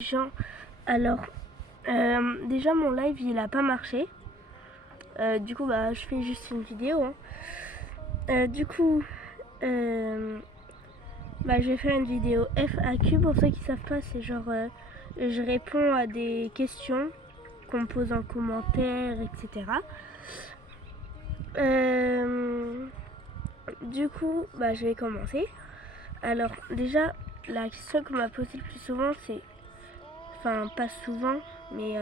Gens, alors déjà mon live il a pas marché, du coup bah je fais juste une vidéo hein. Du coup je vais faire une vidéo FAQ. Pour ceux qui savent pas, c'est genre je réponds à des questions qu'on me pose en commentaire, etc. Du coup je vais commencer. Alors déjà la question qu'on m'a posée le plus souvent c'est, enfin pas souvent, mais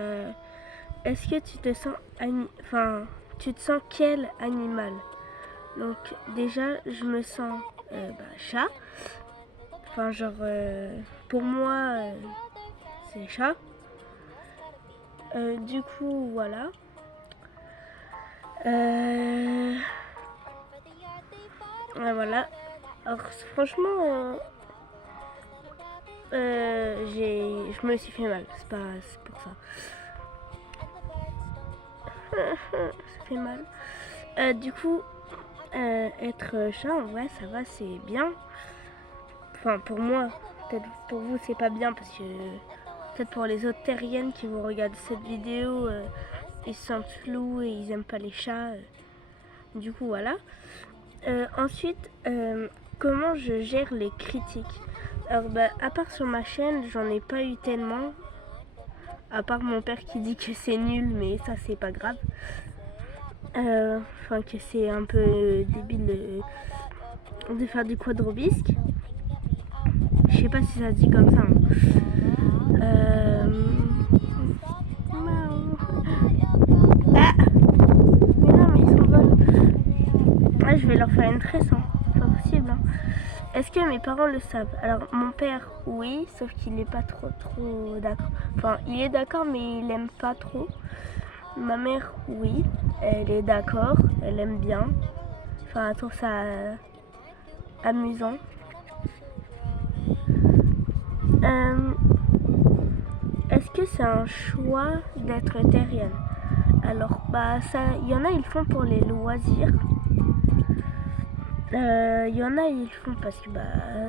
est-ce que tu te sens tu te sens quel animal? Donc déjà je me sens chat. Enfin genre pour moi c'est chat. Du coup voilà. Voilà. Alors franchement je me suis fait mal. C'est pour ça. Ça fait mal. Du coup, être chat, en vrai, ça va, c'est bien. Enfin, pour moi, peut-être pour vous, c'est pas bien parce que peut-être pour les autres terriennes qui vont regarder cette vidéo, ils se sentent flous et ils aiment pas les chats. Du coup, voilà. Ensuite, comment je gère les critiques? Alors, à part sur ma chaîne, j'en ai pas eu tellement. À part mon père qui dit que c'est nul, mais ça, c'est pas grave. Enfin que c'est un peu débile de faire du quadrobisque. Je sais pas si ça se dit comme ça. Ah, mais non, mais ils s'envolent. Ah, je vais leur faire une tresse, hein. C'est pas possible. Hein. Est-ce que mes parents le savent? Alors mon père, oui, sauf qu'il est pas trop d'accord. Enfin, il est d'accord, mais il aime pas trop. Ma mère, oui, elle est d'accord, elle aime bien. Enfin, elle trouve ça amusant. Est-ce que c'est un choix d'être terrienne? Alors, ça, il y en a, ils font pour les loisirs. Il y en a, ils font parce que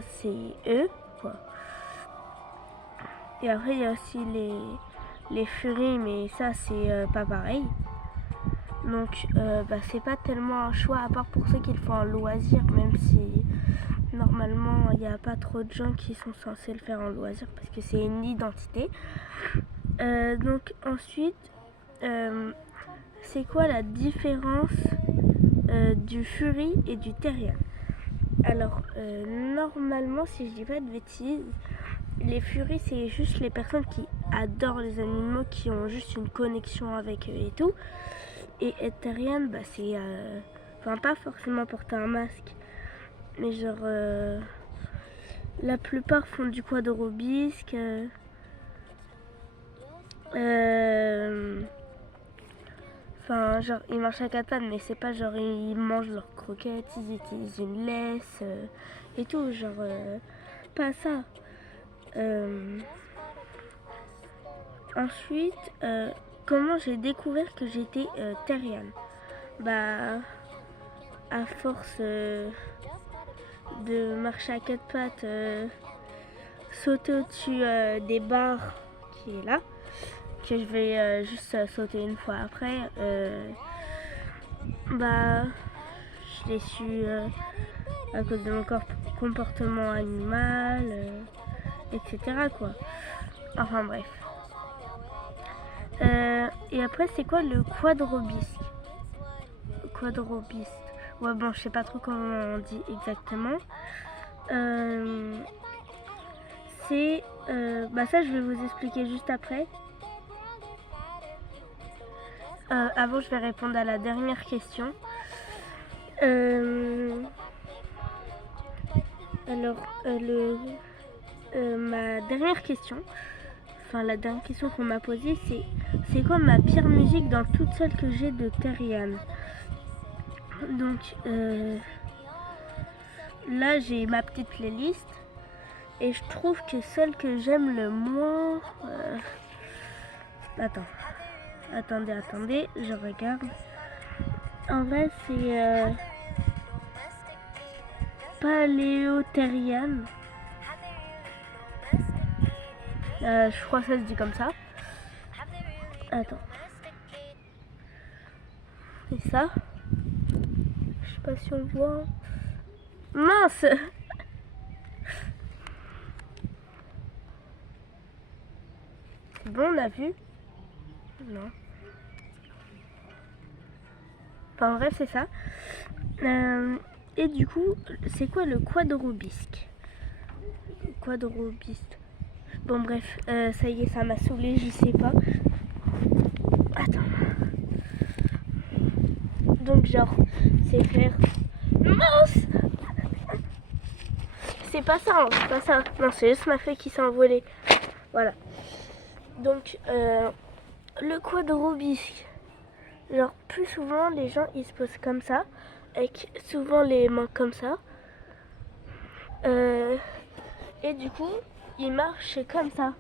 c'est eux, quoi. Et après, il y a aussi les furies, mais ça, c'est pas pareil. Donc, c'est pas tellement un choix, à part pour ceux qui le font en loisir, même si normalement, il n'y a pas trop de gens qui sont censés le faire en loisir parce que c'est une identité. Donc, ensuite, c'est quoi la différence du furie et du terrien? Alors, normalement, si je dis pas de bêtises, les furies, c'est juste les personnes qui adorent les animaux, qui ont juste une connexion avec eux et tout. Et être terrienne, c'est... pas forcément porter un masque, mais genre... la plupart font du quadrobisque. Genre, ils marchent à quatre pattes, mais c'est pas genre ils mangent leurs croquettes, ils utilisent une laisse et tout, genre pas ça. Ensuite, comment j'ai découvert que j'étais terrienne? À force de marcher à quatre pattes, sauter au-dessus des barres qui est là, que je vais juste sauter une fois après, je l'ai su à cause de mon comportement animal, etc. quoi. Enfin bref. Et après, c'est quoi le quadrobisque? Quadrobiste. Ouais, bon, je sais pas trop comment on dit exactement. C'est... ça, je vais vous expliquer juste après. Avant, je vais répondre à la dernière question. Ma dernière question, la dernière question qu'on m'a posée, c'est quoi ma pire musique dans toutes celles que j'ai de Terriane? Donc là, j'ai ma petite playlist et je trouve que celle que j'aime le moins... Attendez, je regarde. En vrai, c'est Paléo Terriane. Je crois que ça se dit comme ça. Attends. Et ça. Je sais pas si on voit. Mince! C'est bon, on a vu? Non. Enfin bref, c'est ça. Et du coup, c'est quoi le quadrobisque? Quadrobiste. Bon bref, ça y est, ça m'a saoulé, je sais pas. Attends. Donc genre, c'est faire... Mince! C'est pas ça, hein, c'est pas ça. Non, c'est juste ma feuille qui s'est envolée. Voilà. Donc, le quadrobisque. Genre, plus souvent, les gens, ils se posent comme ça. Avec souvent les mains comme ça. Et du coup, ils marchent comme ça.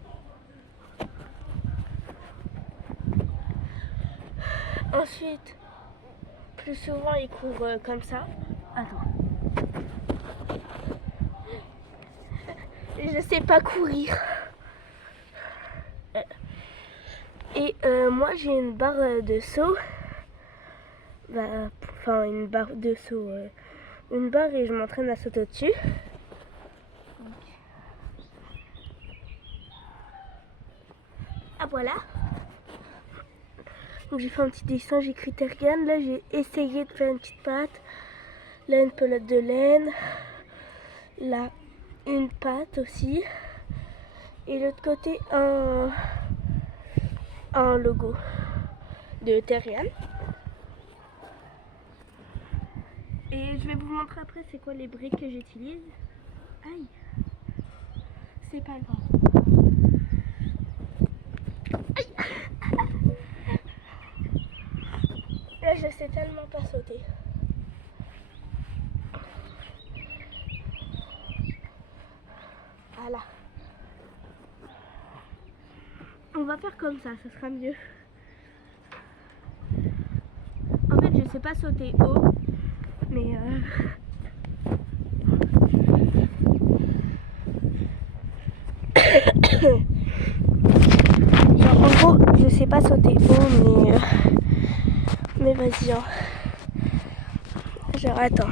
Ensuite, plus souvent, ils courent comme ça. Attends. Je sais pas courir. Et moi, j'ai une barre de saut. Enfin, une barre de saut. Une barre et je m'entraîne à sauter au-dessus. Ah, voilà. Donc j'ai fait un petit dessin, j'ai écrit Terriane. Là j'ai essayé de faire une petite patte. Là une pelote de laine. Là une patte aussi. Et l'autre côté un logo de Terriane. Et je vais vous montrer après c'est quoi les briques que j'utilise. Aïe. C'est pas grave. Aïe. Là je sais tellement pas sauter. Voilà. On va faire comme ça sera mieux. En fait, je sais pas sauter haut, mais genre en gros, je sais pas sauter haut, mais vas-y. Genre attends.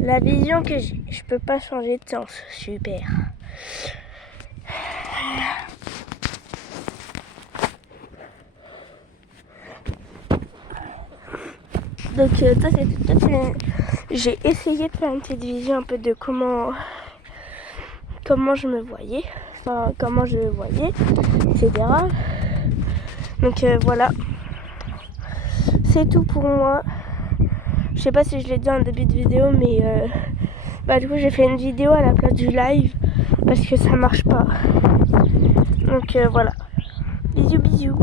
La vision que j'ai, je peux pas changer de sens. Super. Donc j'ai essayé de faire une petite vision un peu de comment je me voyais, enfin comment je voyais, etc. Donc voilà. C'est tout pour moi. Je sais pas si je l'ai dit en début de vidéo, mais du coup j'ai fait une vidéo à la place du live parce que ça marche pas. Donc voilà. Bisous bisous.